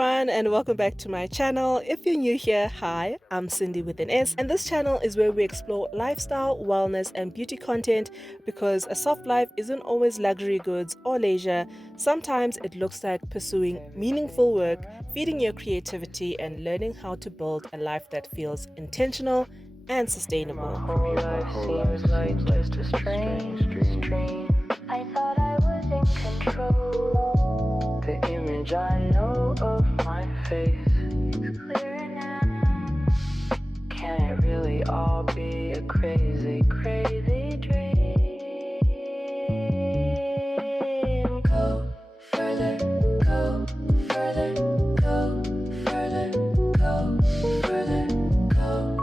everyone, and welcome back to my channel. If you're new here, hi, I'm Cindy with an S, and this channel is where we explore lifestyle, wellness, and beauty content because a soft life isn't always luxury goods or leisure. Sometimes it looks like pursuing meaningful work, feeding your creativity, and learning how to build a life that feels intentional and sustainable. My whole life seems like just a strange dream. I thought I was in control. The image I know of my face is clearer now. Can it really all be a crazy, crazy dream? Go further, go further, go further, go further, go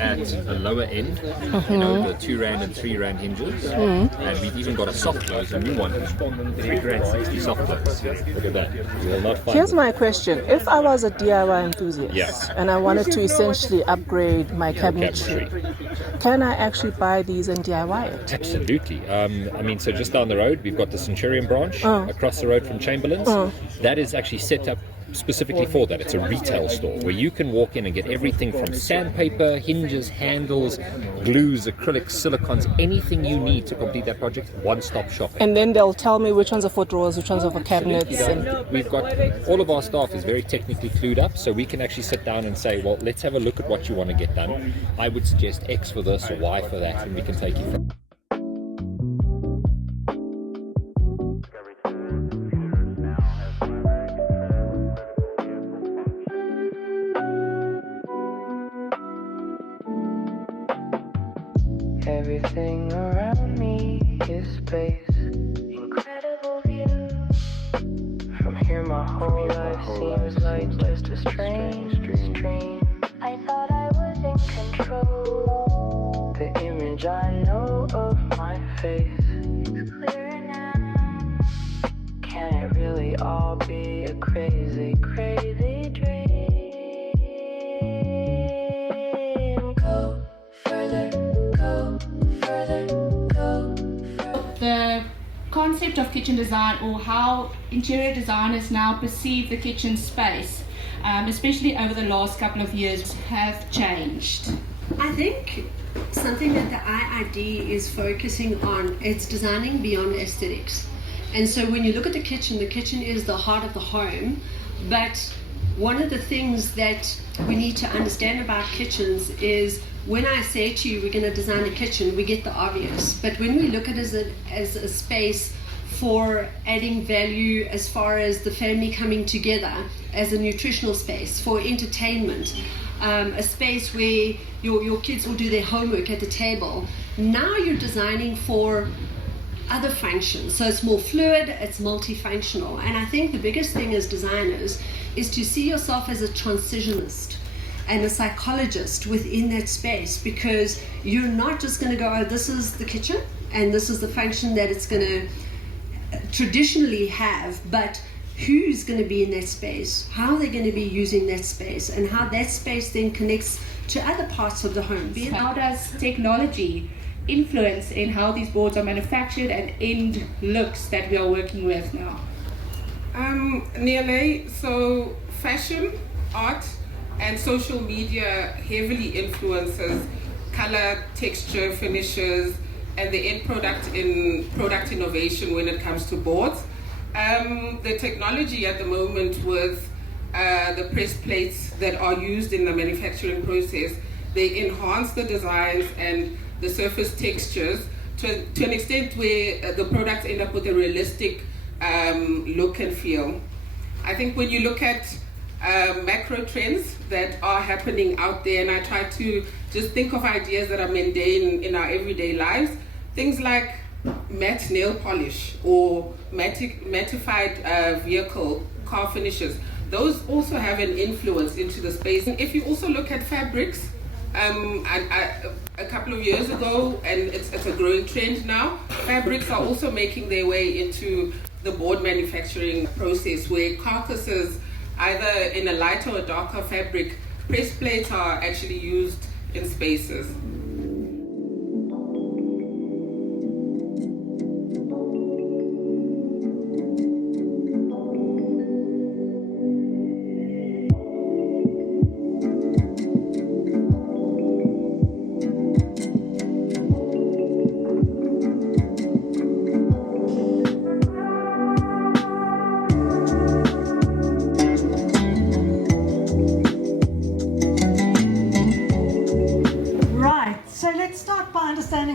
at the lower end, you know, the R2 and R3 hinges, and we've even got a soft close, a new one, R3.60 soft close. Look at that. You will not find. Here's my question. If I was a DIY enthusiast and I wanted to essentially upgrade my cabinetry, can I actually buy these and DIY it? Absolutely. I mean, so just down the road, we've got the Centurion branch across the road from Chamberlain's. That is actually set up specifically for that. It's a retail store where you can walk in and get everything from sandpaper, hinges, handles, glues, acrylics, silicons, anything you need to complete that project. One-stop shopping. And then they'll tell me which ones are for drawers, which ones are for cabinets. And we've got, all of our staff is very technically clued up, so we can actually sit down and say, well, let's have a look at what you want to get done. I would suggest X for this or Y for that, and we can take it from. Everything around me is space. Incredible view. From here my whole life seems like just a strange dream. I thought I was in control. The image I know of my face is clearer now. Can it really all be a crazy, crazy dream? Go further. The concept of kitchen design, or how interior designers now perceive the kitchen space, especially over the last couple of years, have changed. I think something that the IID is focusing on, it's designing beyond aesthetics. And so when you look at the kitchen is the heart of the home, but one of the things that we need to understand about kitchens is when I say to you we're going to design a kitchen, we get the obvious. But when we look at it as a space for adding value as far as the family coming together, as a nutritional space, for entertainment, a space where your kids will do their homework at the table, now you're designing for other functions. So it's more fluid, it's multifunctional. And I think the biggest thing as designers is to see yourself as a transitionist and a psychologist within that space, because you're not just going to go, oh, this is the kitchen and this is the function that it's going to traditionally have, but who's going to be in that space, how they're going to be using that space, and how that space then connects to other parts of the home. How does technology influence in how these boards are manufactured and end looks that we are working with now? Nearly. So fashion, art, and social media heavily influences color, texture, finishes, and the end product in product innovation when it comes to boards. The technology at the moment with the press plates that are used in the manufacturing process They enhance the designs and the surface textures to an extent where the products end up with a realistic look and feel. I think when you look at macro trends that are happening out there, and I try to just think of ideas that are mundane in our everyday lives, things like matte nail polish or mattified vehicle car finishes, those also have an influence into the space. And if you also look at fabrics, a couple of years ago, and it's a growing trend now, fabrics are also making their way into the board manufacturing process, where carcasses, either in a lighter or darker fabric, press plates are actually used in spaces.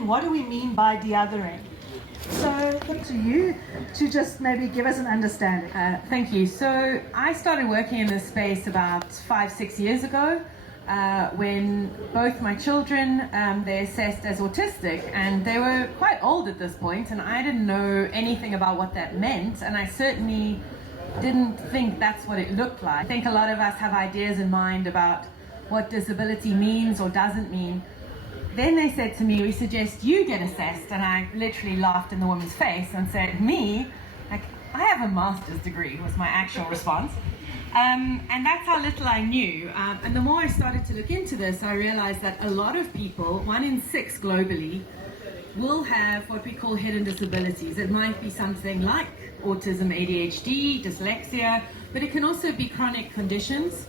What do we mean by de-othering? So, up to you to just maybe give us an understanding. Thank you. So, I started working in this space about 5-6 years ago when both my children, they're assessed as autistic, and they were quite old at this point, and I didn't know anything about what that meant, and I certainly didn't think that's what it looked like. I think a lot of us have ideas in mind about what disability means or doesn't mean. Then they said to me, we suggest you get assessed, and I literally laughed in the woman's face and said, me? Like, I have a master's degree, was my actual response. And that's how little I knew. And the more I started to look into this, I realized that a lot of people, 1 in 6 globally, will have what we call hidden disabilities. It might be something like autism, ADHD, dyslexia, but it can also be chronic conditions.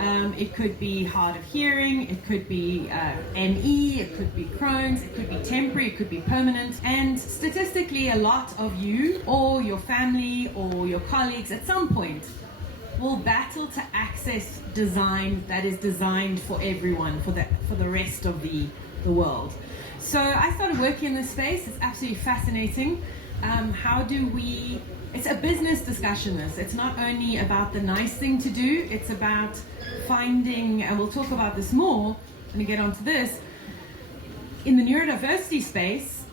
It could be hard of hearing, it could be ME, it could be Crohn's, it could be temporary, it could be permanent. And statistically, a lot of you or your family or your colleagues at some point will battle to access design that is designed for everyone, for the rest of the world. So I started working in this space. It's absolutely fascinating. How do we... It's a business discussion, this. It's not only about the nice thing to do, it's about finding, and we'll talk about this more when we get onto this, in the neurodiversity space,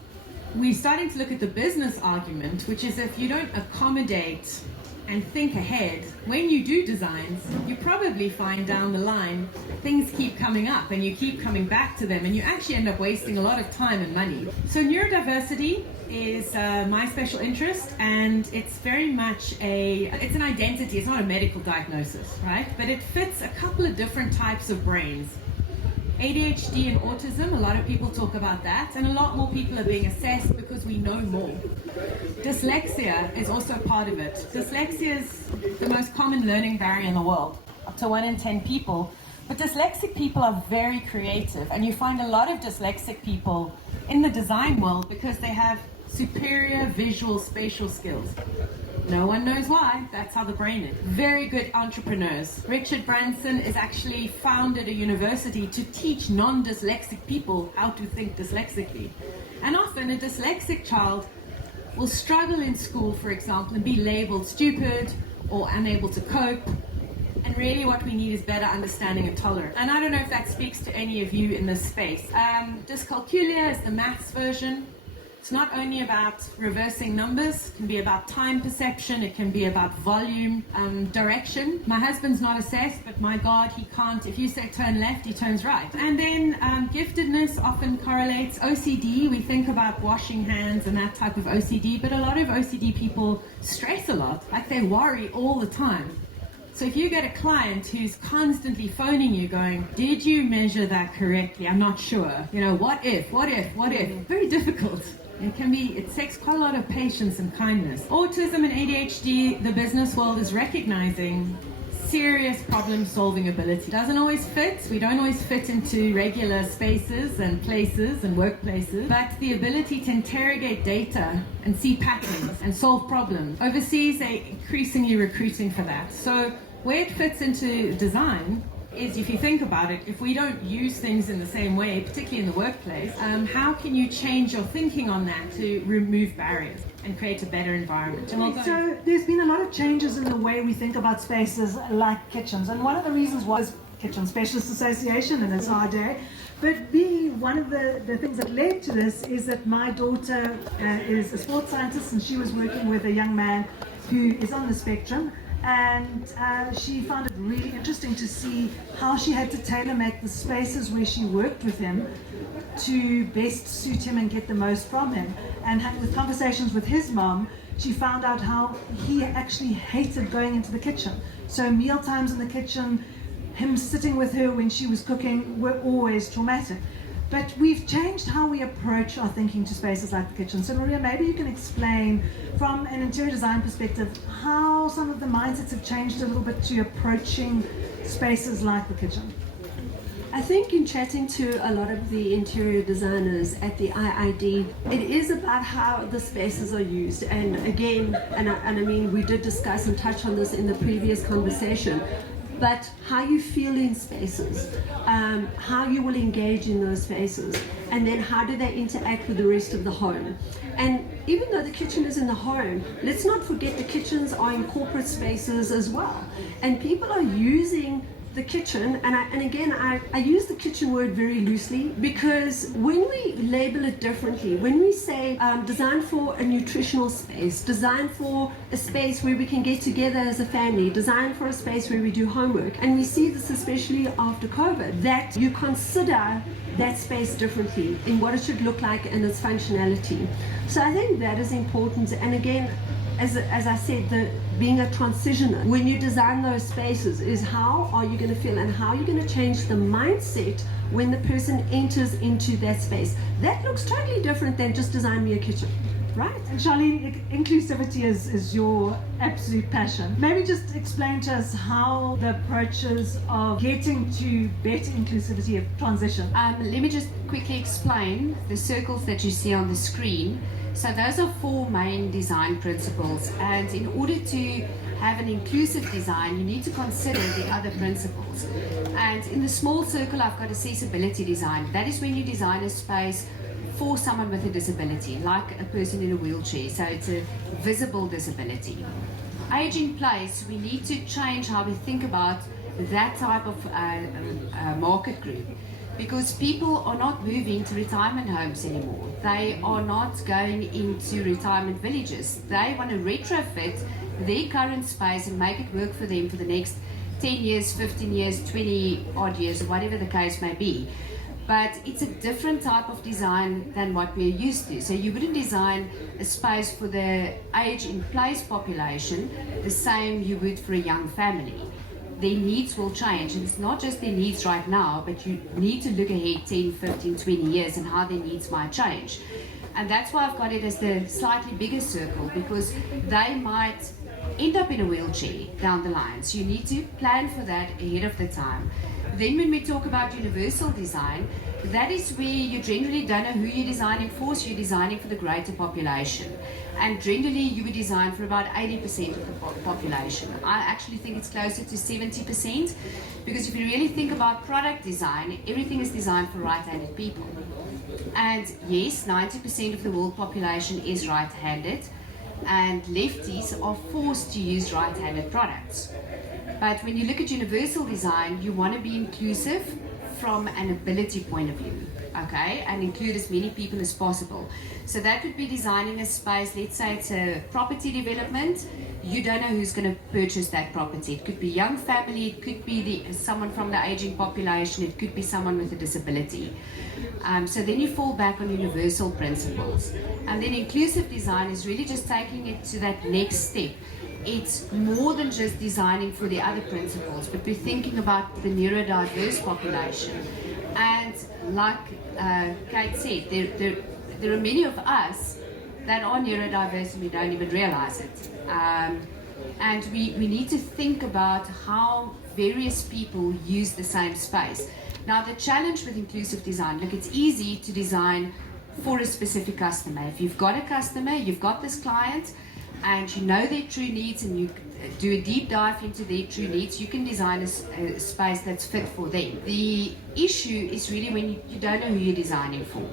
we're starting to look at the business argument, which is if you don't accommodate and think ahead, when you do designs, you probably find down the line things keep coming up and you keep coming back to them and you actually end up wasting a lot of time and money. So neurodiversity is my special interest, and it's very much it's an identity, it's not a medical diagnosis, right? But it fits a couple of different types of brains. ADHD and autism, a lot of people talk about that, and a lot more people are being assessed because we know more. Dyslexia is also part of it. Dyslexia is the most common learning barrier in the world, up to 1 in 10 people. But dyslexic people are very creative, and you find a lot of dyslexic people in the design world because they have superior visual spatial skills. No one knows why, that's how the brain is. Very good entrepreneurs. Richard Branson is actually founded a university to teach non-dyslexic people how to think dyslexically. And often a dyslexic child will struggle in school, for example, and be labeled stupid or unable to cope. And really what we need is better understanding and tolerance. And I don't know if that speaks to any of you in this space. Dyscalculia is the maths version. It's not only about reversing numbers, it can be about time perception, it can be about volume, direction. My husband's not assessed, but my God, he can't. If you say turn left, he turns right. And then giftedness often correlates. OCD, we think about washing hands and that type of OCD, but a lot of OCD people stress a lot, like they worry all the time. So if you get a client who's constantly phoning you going, did you measure that correctly? I'm not sure. You know, what if? Very difficult. It takes quite a lot of patience and kindness. Autism and ADHD, the business world is recognizing serious problem-solving ability. Doesn't always fit. We don't always fit into regular spaces and places and workplaces, but the ability to interrogate data and see patterns and solve problems. Overseas, they're increasingly recruiting for that. So where it fits into design is, if you think about it, if we don't use things in the same way, particularly in the workplace, how can you change your thinking on that to remove barriers and create a better environment? So there's been a lot of changes in the way we think about spaces like kitchens, and one of the reasons was Kitchen Specialist Association and its our day. But B, one of the things that led to this is that my daughter is a sports scientist, and she was working with a young man who is on the spectrum, and she found it really interesting to see how she had to tailor make the spaces where she worked with him to best suit him and get the most from him. And with conversations with his mom, she found out how he actually hated going into the kitchen. So meal times in the kitchen, him sitting with her when she was cooking, were always traumatic. But we've changed how we approach our thinking to spaces like the kitchen. So Maria, maybe you can explain from an interior design perspective how some of the mindsets have changed a little bit to approaching spaces like the kitchen. I think in chatting to a lot of the interior designers at the IID, it is about how the spaces are used. And again, and I mean, we did discuss and touch on this in the previous conversation, but how you feel in spaces, how you will engage in those spaces, and then how do they interact with the rest of the home. And even though the kitchen is in the home, let's not forget the kitchens are in corporate spaces as well. And people are using the kitchen, and again, I use the kitchen word very loosely, because when we label it differently, when we say designed for a nutritional space, designed for a space where we can get together as a family, designed for a space where we do homework, and we see this especially after COVID, that you consider that space differently in what it should look like and its functionality. So I think that is important. And again, as I said, being a transitioner, when you design those spaces, is how are you going to feel and how are you going to change the mindset when the person enters into that space. That looks totally different than just design me a kitchen, right? And Charlene, inclusivity is your absolute passion. Maybe just explain to us how the approaches of getting to better inclusivity have transitioned. Let me just quickly explain the circles that you see on the screen. So those are 4 main design principles, and in order to have an inclusive design, you need to consider the other principles. And in the small circle, I've got accessibility design. That is when you design a space for someone with a disability, like a person in a wheelchair, so it's a visible disability. Age in place, we need to change how we think about that type of market group. Because people are not moving to retirement homes anymore. They are not going into retirement villages. They want to retrofit their current space and make it work for them for the next 10 years, 15 years, 20 odd years, or whatever the case may be. But it's a different type of design than what we're used to. So you wouldn't design a space for the age in place population the same you would for a young family. Their needs will change, and it's not just their needs right now, but you need to look ahead 10, 15, 20 years and how their needs might change. And that's why I've got it as the slightly bigger circle, because they might end up in a wheelchair down the line. So you need to plan for that ahead of the time. Then when we talk about universal design, that is where you generally don't know who you're designing for, so you're designing for the greater population. And generally you would design for about 80% of the population. I actually think it's closer to 70%, because if you really think about product design, everything is designed for right-handed people. And yes, 90% of the world population is right-handed, and lefties are forced to use right-handed products. But when you look at universal design, you want to be inclusive from an ability point of view, okay, and include as many people as possible. So that would be designing a space, let's say it's a property development, you don't know who's going to purchase that property. It could be young family, it could be someone from the aging population, it could be someone with a disability. So then you fall back on universal principles. And then inclusive design is really just taking it to that next step. It's more than just designing for the other principles, but we're thinking about the neurodiverse population. And like Kate said, there are many of us that are neurodiverse and we don't even realize it. And we need to think about how various people use the same space. Now the challenge with inclusive design, look, it's easy to design for a specific customer. If you've got a customer, you've got this client, and you know their true needs, and you do a deep dive into their true needs, you can design a space that's fit for them. The issue is really when you don't know who you're designing for.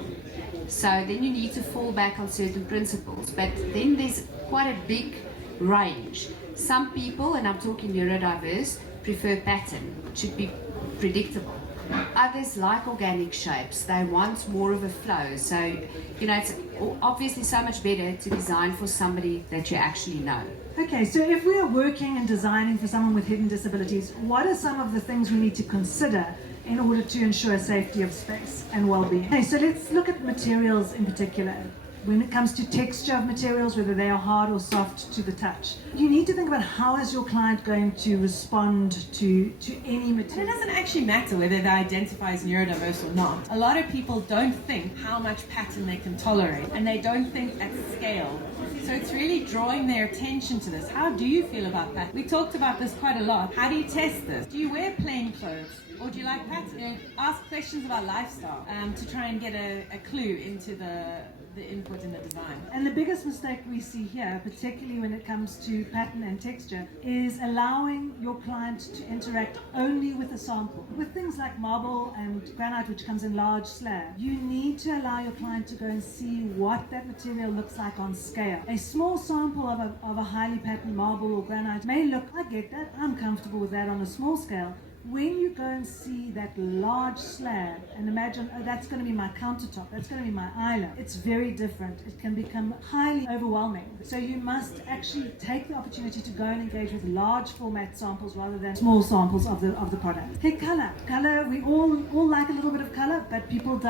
So then you need to fall back on certain principles. But then there's quite a big range. Some people, and I'm talking neurodiverse, prefer pattern. It should be predictable. Others like organic shapes. They want more of a flow. So, you know, it's obviously so much better to design for somebody that you actually know. Okay, so if we are working and designing for someone with hidden disabilities, what are some of the things we need to consider in order to ensure safety of space and well-being? Okay, so let's look at materials in particular. When it comes to texture of materials, whether they are hard or soft to the touch, you need to think about how is your client going to respond to any material. And it doesn't actually matter whether they identify as neurodiverse or not. A lot of people don't think how much pattern they can tolerate, and they don't think at scale. So it's really drawing their attention to this. How do you feel about pattern? We talked about this quite a lot. How do you test this? Do you wear plain clothes? Or do you like pattern? You know, ask questions about lifestyle to try and get a clue into the input in the design. And the biggest mistake we see here, particularly when it comes to pattern and texture, is allowing your client to interact only with a sample. With things like marble and granite, which comes in large slabs, you need to allow your client to go and see what that material looks like on scale. A small sample of a highly patterned marble or granite may look, I get that, I'm comfortable with that on a small scale. When you go and see that large slab and imagine, oh, that's going to be my countertop, that's going to be my island, it's very different. It can become highly overwhelming. So you must actually take the opportunity to go and engage with large format samples rather than small samples of the product. Okay, color, we all like a little bit of color, but people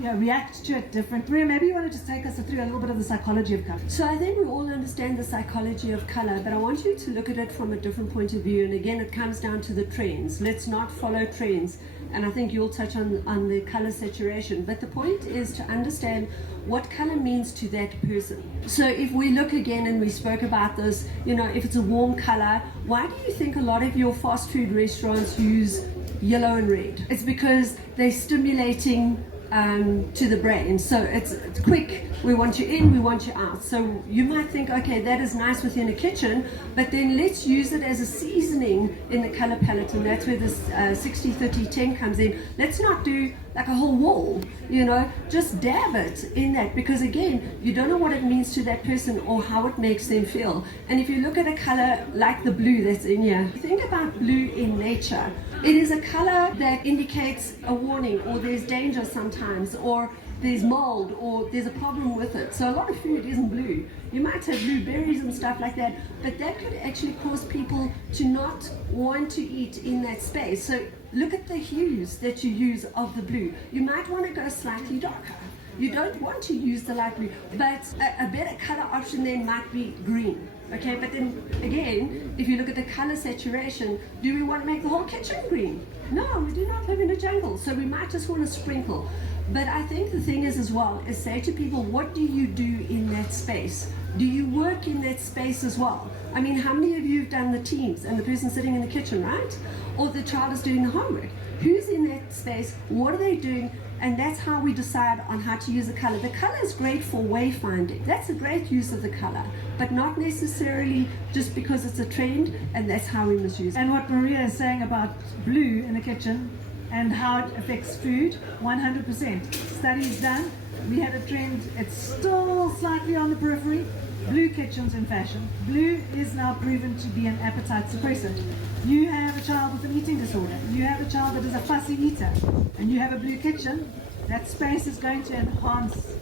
react to it different. Maria, maybe you want to just take us through a little bit of the psychology of color. So I think we all understand the psychology of color, but I want you to look at it from a different point of view. And again, it comes down to the trends. Let's not follow trends. And I think you'll touch on the color saturation. But the point is to understand what color means to that person. So if we look again, and we spoke about this, you know, if it's a warm color, why do you think a lot of your fast food restaurants use yellow and red? It's because they're stimulating to the brain. So it's quick, we want you in, we want you out. So you might think, okay, that is nice within a kitchen, but then let's use it as a seasoning in the color palette, and that's where this 60-30-10 comes in. Let's not do like a whole wall, you know, just dab it in that, because again, you don't know what it means to that person or how it makes them feel. And if you look at a color like the blue that's in here, think about blue in nature. It is a color that indicates a warning, or there's danger sometimes, or there's mold, or there's a problem with it. So a lot of food isn't blue. You might have blueberries and stuff like that, but that could actually cause people to not want to eat in that space. So look at the hues that you use of the blue. You might want to go slightly darker. You don't want to use the light blue, but a better color option then might be green. Okay, but then again, if you look at the color saturation, do we want to make the whole kitchen green? No, we do not live in a jungle, so we might just want to sprinkle. But I think the thing is as well, is say to people, what do you do in that space? Do you work in that space as well? I mean, how many of you have done the teams and the person sitting in the kitchen, right? Or the child is doing the homework. Who's in that space? What are they doing? And that's how we decide on how to use the color. The color is great for wayfinding. That's a great use of the color, but not necessarily just because it's a trend, and that's how we misuse it. And what Maria is saying about blue in the kitchen and how it affects food, 100%. Studies done. We had a trend, it's still slightly on the periphery. Blue kitchens in fashion. Blue is now proven to be an appetite suppressant. You have a child with an eating disorder, you have a child that is a fussy eater, and you have a blue kitchen, that space is going to enhance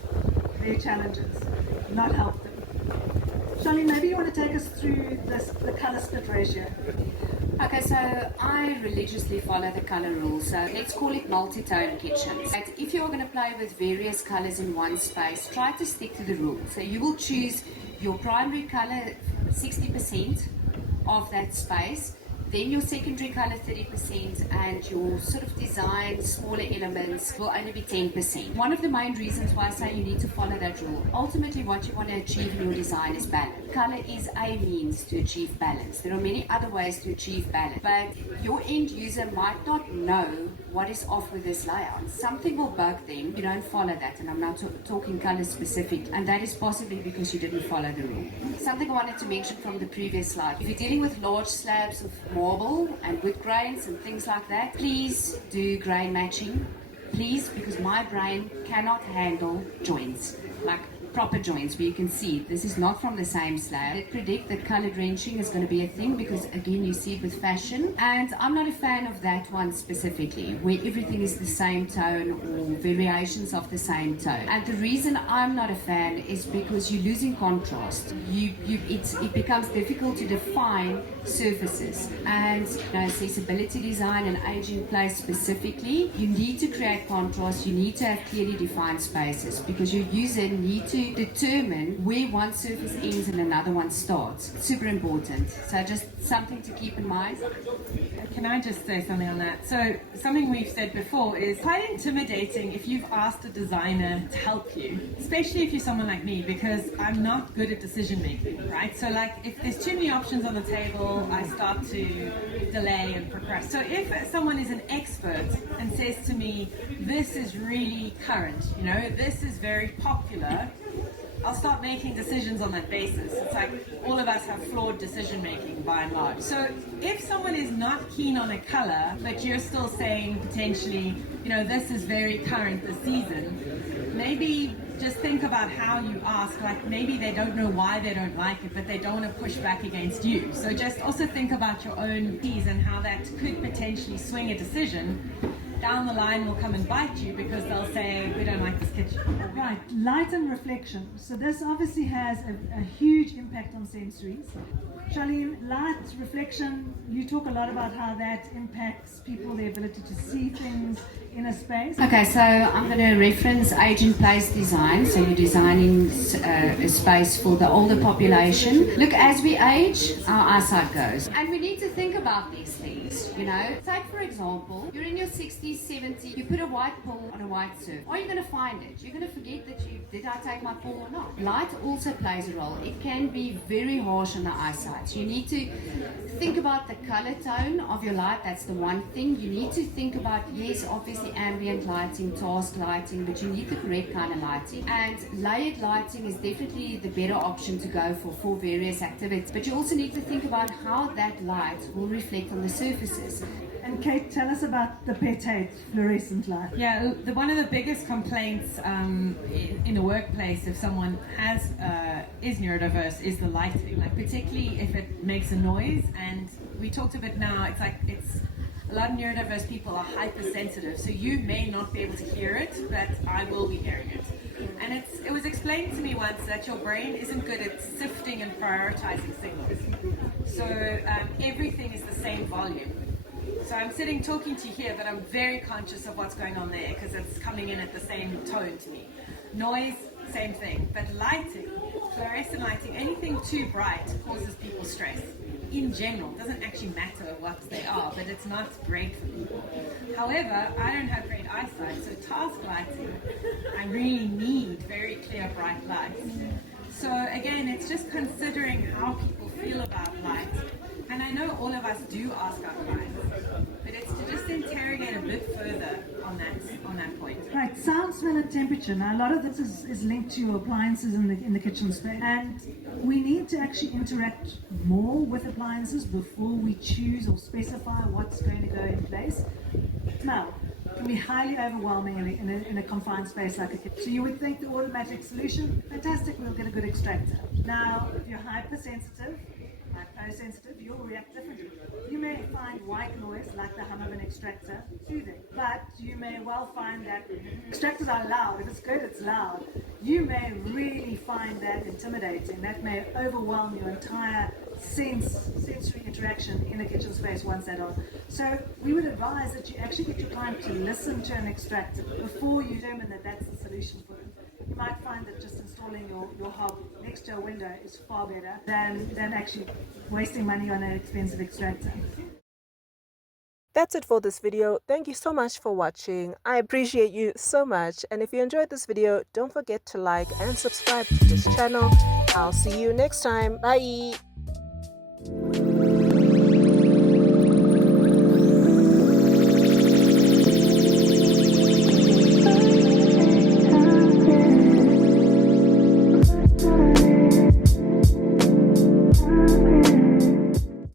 their challenges, not help them. Charlene, maybe you want to take us through the color split ratio. Okay, so I religiously follow the color rule. So let's call it multi-tone kitchens. But if you're going to play with various colors in one space, try to stick to the rule. So you will choose your primary color 60% of that space, then your secondary color 30%, and your sort of design smaller elements will only be 10%. One of the main reasons why I say you need to follow that rule, ultimately what you want to achieve in your design is balance. Color is a means to achieve balance. There are many other ways to achieve balance, but your end user might not know what is off with this layout. Something will bug them. You don't follow that, and I'm not talking color specific, and that is possibly because you didn't follow the rule. Something I wanted to mention from the previous slide. If you're dealing with large slabs of marble and wood grains and things like that, please do grain matching. Please, because my brain cannot handle joints, like proper joints where you can see this is not from the same slab. I predict that color drenching is going to be a thing because again you see it with fashion, and I'm not a fan of that one specifically where everything is the same tone or variations of the same tone. And the reason I'm not a fan is because you're losing contrast. It becomes difficult to define surfaces, and accessibility design and aging place specifically, you need to create contrast. You need to have clearly defined spaces because your user need to determine where one surface ends and another one starts. Super important. So just something to keep in mind. Can I just say something on that? So something we've said before is quite intimidating if you've asked a designer to help you, especially if you're someone like me, because I'm not good at decision making, right? So like if there's too many options on the table, I start to delay and procrastinate. So if someone is an expert and says to me, this is really current, this is very popular, I'll start making decisions on that basis. It's like all of us have flawed decision making by and large. So if someone is not keen on a color, but you're still saying potentially, this is very current this season, maybe just think about how you ask. Like maybe they don't know why they don't like it, but they don't want to push back against you. So just also think about your own needs and how that could potentially swing a decision. Down the line will come and bite you because they'll say, we don't like this kitchen. Right, light and reflection. So this obviously has a huge impact on sensories. Charlene, light, reflection, you talk a lot about how that impacts people, their ability to see things in a space. Okay, so I'm going to reference age in place design. So you're designing a space for the older population. Look, as we age, our eyesight goes. And we need to think about these things, Take, for example, you're in your 60s, 70s, you put a white pull on a white surf. Are you going to find it? You're going to forget that did I take my pull or not? Light also plays a role. It can be very harsh on the eyesight. So you need to think about the color tone of your light. That's the one thing. You need to think about, yes, obviously ambient lighting, task lighting, but you need the correct kind of lighting. And layered lighting is definitely the better option to go for various activities. But you also need to think about how that light will reflect on the surfaces. And Kate, tell us about the Thematic fluorescent light. Yeah, one of the biggest complaints in a workplace if someone is neurodiverse is the lighting, like particularly if it makes a noise. And we talked a bit now, it's a lot of neurodiverse people are hypersensitive, so you may not be able to hear it, but I will be hearing it. And it was explained to me once that your brain isn't good at sifting and prioritizing signals. So everything is the same volume. So I'm sitting talking to you here, but I'm very conscious of what's going on there because it's coming in at the same tone to me. Noise, same thing. But lighting, fluorescent lighting, anything too bright causes people stress. In general, it doesn't actually matter what they are, but it's not great for people. However, I don't have great eyesight, so task lighting, I really need very clear, bright lights. So again, it's just considering how people feel about light. And I know all of us do ask our clients, but it's to just interrogate a bit further on that point. Right, sound, smell and temperature. Now a lot of this is linked to appliances in the kitchen space, and we need to actually interact more with appliances before we choose or specify what's going to go in place. Smell can be highly overwhelming in a confined space like a kitchen. So you would think the automatic solution, fantastic, we'll get a good extractor. Now, if you're hypersensitive, hypo-sensitive, you'll react differently. You may find white noise, like the hum of an extractor, soothing, but you may well find that extractors are loud. If it's good, it's loud. You may really find that intimidating. That may overwhelm your entire sensory interaction in a kitchen space once that's on. So we would advise that you actually get your client to listen to an extractor before you determine that that's the solution for them. You might find that just installing your hob next to a window is far better than actually wasting money on an expensive extractor. That's it for this video. Thank you so much for watching. I appreciate you so much. And if you enjoyed this video, don't forget to like and subscribe to this channel. I'll see you next time. Bye.